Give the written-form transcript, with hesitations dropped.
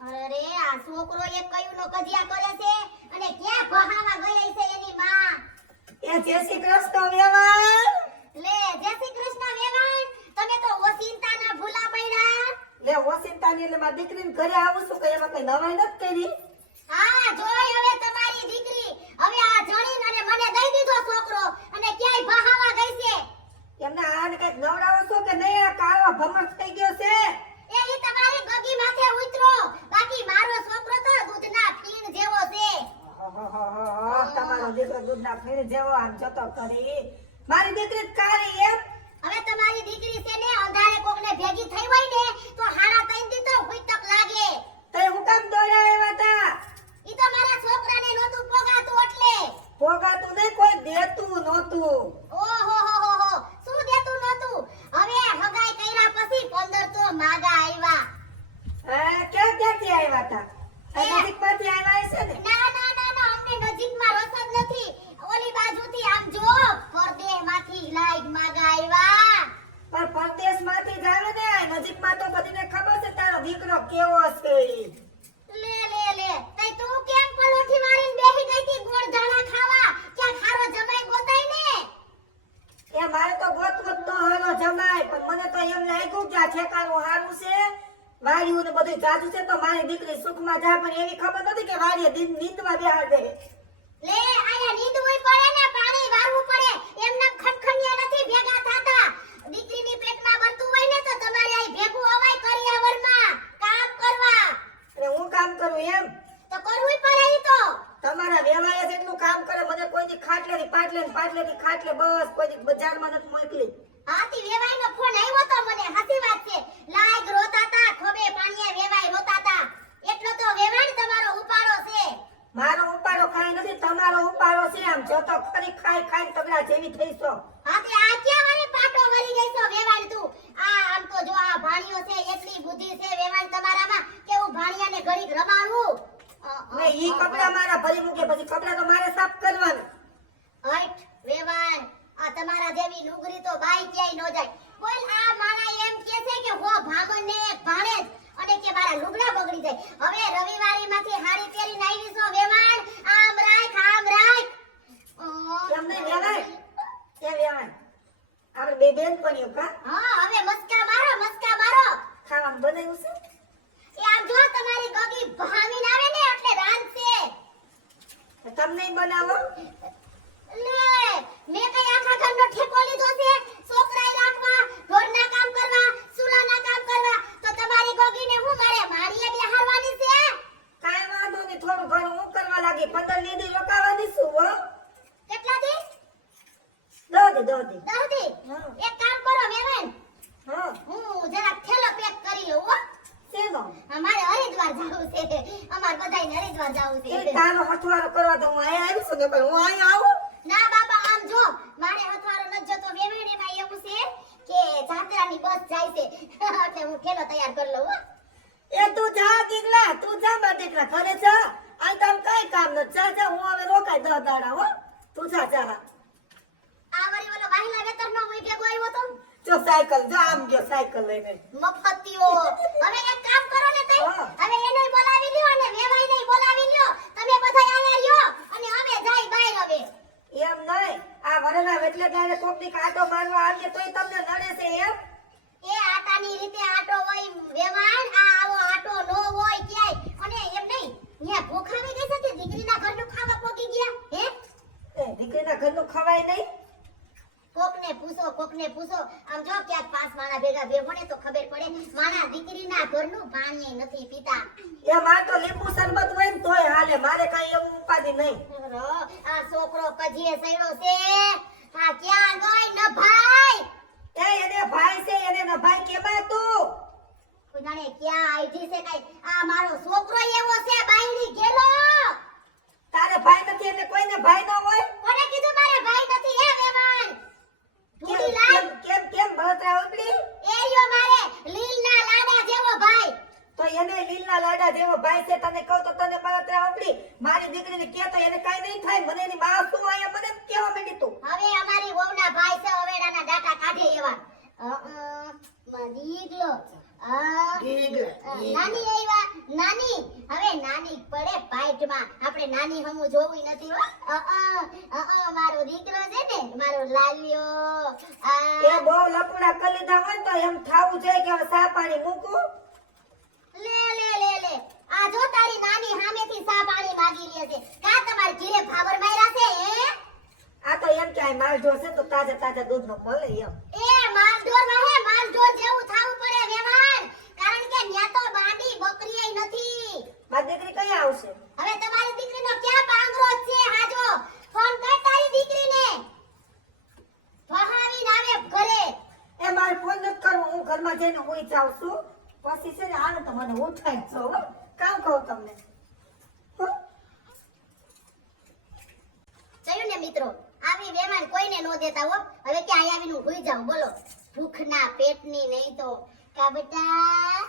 અરે આ છોકરો એક કયું નો કજિયા કરે છે અને ક્યાં ભહાવા ગઈ છે એની માં. એ જય શ્રી કૃષ્ણ વેવાણ. લે જય શ્રી કૃષ્ણ વેવાણ, તમે તો ઓસિંતા ના ભૂલા પડ્યા. લે ઓસિંતા ની એટલે મારી દીકરીને ઘરે આવું છું કે એમાં કઈ નવાઈ નથી કરી. હા જોઈ હવે તમારી દીકરી હવે આ જણીન અને મને દઈ દીધો છોકરો અને ક્યાંય ભહાવા ગઈ છે. એમને આને કઈક નવડાવો છો કે નહીં? આ કાળો ભમર થઈ ગયો છે. એ ઈ તમારી ગગી માથે ઉતરો, બાકી મારો છોકરો તો દૂધના ફીણ જેવો છે. તમારો દીકરો દૂધના ફીણ જેવો આમ જતો કરી. મારી દીકરી કાળી એમ. હવે તમારી દીકરી છે ને અંધારે કોકને ભેગી થઈ હોય ને તો હારા તઈન દી તો હુઈ તક લાગે. તે હું કામ દોડાવ્યા હતા? ઈ તો મારા છોકરાને નહોતું પોગાતું એટલે. પોગાતું નહીં, કોઈ દેતું નહોતું. ઓહો હો હો, શું દેતું નહોતું? હવે હગાઈ કર્યા પછી 15 તો માગા આવ્યા. ક્યાંથી આવ્યા હતા? નજીકમાંથી આવ્યા હશે ને? ના ના ના ના, અમને નજીકમાં રસ જ નથી. ઓલી બાજુથી આમ જો પરદેશમાંથી લાઈટ માગા આવ્યા. પણ પરદેશમાંથી જ આવે ને. નજીકમાં તો બધીને ખબર છે તારો દીકરો કેવો છે. લે લે લે, તઈ તું કેમ પલોઠી મારીને બેહી ગઈ તી ગોળ ધાણા ખાવા? ક્યાં ખારો જમાઈ ગોતાય ને? એ મારે તો ગોતવું જ ન હાલો જમાય, પણ મને તો એમ લાગ્યું કે આ ઠેકાણું સારું છે, વાડીયું ને બધું જાજુ છે તો મારી દીકરી સુખમાં જા. પણ એવી ખબર નથી કે વાડીએ નીંદવા બેહાડે. લે આયા નીંદવું પડે ને પાણી વારવું પડે, એમના ખટખણિયા નથી ભેગા થાતા. દીકરીની પેટમાં બરતું હોય ને તો તમારે આઈ ભેગું અવાય કરિયાવરમાં કામ કરવા. અને હું કામ કરું એમ? તો કરવું પડે ઈ તો. તમારા વેવાય જ એટલું કામ કરે. મને કોઈની ખાટલેથી પાટલેથી ખાટલે બસ કોઈની બજારમાં નથી મોકલી. હાથી વેવાઈનો ફોન આવ્યો તો મને, હાસી વાત છે. લાગ રોતાતા ખોબે પાણીએ વેવાઈ રોતાતા. એટલો તો વેવાણ તમારો ઉપાડો છે. મારો ઉપાડો ખાઈ નથી, તમારો ઉપાડો છે. આમ જો તો ખરી ખાઈ ખાઈ તગડા જેવી થઈશો. હાથી આ ક્યાં વાળી પાટો વળી ગઈ છો વેવાણ તું? આ આમ તો જો આ ભાણિયો છે એટલી બુદ્ધિ છે વેવાણ તમારામાં કે હું ભાણિયાને ઘડીક રમાડું. ને ઈ કપડા મારા ભરી મૂકે પછી કપડા તો મારે સાફ કરવાના. હટ વેવાણ, આ તમારા જેવી લુગરી તો બાઈ ક્યાંય ન જાય. બોલ આ માણા એમ કે છે કે હો ભામણ ને એક ભાણેજ અને કે મારા લુગડા બગડી જાય. હવે રવિવારીમાંથી હારી પહેરીને આવી છો વેવાણ, આમ રાખ આમ રાખ. કેમ નહીં વેવાય? એ વેવાય આપણે બે બેન બન્યું કા? હા હવે મસ્કા મારો મસ્કા મારો. ખાવાનું બનાવ્યું છે? એ આમ જો તમારી ગગી ભામીને આવે ને એટલે રાંધશે. તમને બનાવો. લે મે કઈ આખા ઘરનો ઠેકો લીધો છે? છોકરાએ રાખવા, ઘરના કામ કરવા, સુલાના કામ કરવા, તો તમારી ગગીને હું મારે મારીએ બેહારવાની છે? કાઈ વાંધો નહીં, થોડું ઘણું હું કરવા લાગી. 15 દી રોકાવા દીશું હો. કેટલા દી? દોધી 10 દી. હા. એક કામ કરો મેવન, હા હું જરા થેલો પેક કરી લઉં હો. શેનો? અમારે હરિદ્વાર જાવું છે. અમાર બધાયને હરિદ્વાર જાવું એ છે. તારો હથવારો કરવા તો હું અહીંયા આવી છું ને, પણ હું અહીંયા આવું. ના બાબા આમ જો, મારે હથવારો ન જતો વેવેણીમાં એવું છે કે જાત્રાની બસ જાય છે એટલે હું થેલો તૈયાર કરી લઉં હો. એ તું જા દીકલા, તું જા મારા દીકરા ઘરે જા. આ તાર કઈ કામ નથી. જા જા, હું હવે રોકાય 10 દાડા હો. તું જા જા. આ વળી ઓલો વાહિલા વેતરનો હું ભેગો આવ્યો તો જો સાયકલ, જો આમ ગયો સાયકલ લઈને. મફતિયો. હવે એક કામ કરો ને તઈ, હા. હવે એને બોલાવી લ્યો અને વેવાઈને બોલાવી લ્યો. તમે બધા અહીંયા રહ્યો અને અમે જાય બહાર હવે. એમ નહીં, આ વરના એટલે તારે કોકની કાંટો મારવા આવીએ તોય તમને નડે છે એમ? એ આટાની રીતે આટો હોય વેવાણ, આ આવો આટો નો હોય ક્યાંય. અને એમ નહીં, ન્યા ભૂખ આવી ગઈ છે કે દીકરીના ઘરનું ખાવા પોગી ગયા હે? એ દીકરીના ઘરનું ખવાય નહીં? કોકને પૂછો. આમ જો ક્યાંક પાંચ માણા ભેગા ભેગો ને તો ખબર પડે. મારા દીકરીના ઘરનું પાણી નથી પીતા. એ માર તો લીંબુ શરબત હોય ને તોય હાલે. મારે કઈ એવું ઉપાધિ નહીં. આ છોકરો કજીએ સડ્યો છે. હા ક્યાં ગઈ ન ભાઈ? એને ભાઈ છે, એને ન ભાઈ કેમાં તું? કોઈ જાણે ક્યાં આઈજી છે કઈ. આ મારો છોકરો એવો છે બાયડી ગેલો. તારે ભાઈ નથી એટલે કોઈને ભાઈ ન હોય? કોને કીધું મારે ભાઈ નથી? હે વેવાણ ઢૂંઢી લાવ. કેમ બળતરા ઉપડી? એરિયો મારે લીલના લાડા જેવો ભાઈ. તો એને લીલના લાડા જેવો ભાઈ છે. તને કહું તો તને બળતરા ઉપડી. મારી દીકરીને કે તો એને કઈ નહીં થાય. મને એની માં શું આયા મને કેવા માંડી તું? હવે અમારી વહુના ભાઈ છે હવેડાના ડાટા કાઢે એવા. દીકલો ગીગલા, નાની આવ્યા નાની વાઈટમાં આપણે નાની હમું જોવી નથી હો મારો દીકરો છે ને મારો લાલ્યો એ બહુ લપડા કરી લીધા હોય ને તો એમ થાવું જોઈએ કે હવે સા પાણી મૂકું. લે લે લે લે આ જો તારી નાની સામેથી સા પાણી માંગી લે છે કા તમાર ઘરે ભાબર માર્યા છે હે આ તો એમ કે આ માલ ઢોર છે તો તાજા તાજા દૂધનો મળે એમ. એ માલઢોર રહે માલઢોર જેવું થાવું પડે વેવાણ કારણ કે ન્યા તો બાંડી બકરીય નથી મારી દીકરી કઈ આવશે? હવે તમારી દીકરીનો ક્યાં પાંગરો છે હાજો ફોન કર તારી દીકરીને વહાવીને આવે ઘરે એ મારે ફોન નથી કરવો, હું ઘરમાં જઈને હુઈ જાઉં છું. પછી છે ને આને તો મને ઉઠાઈ છો કામ કહું તમને. હો? જોયું ને મિત્રો આવી વેવાણ કોઈને નો દેતા હો હવે ક્યાં આવીને હુઈ જાવ બોલો ભૂખના પેટની નહીં તો કા બેટા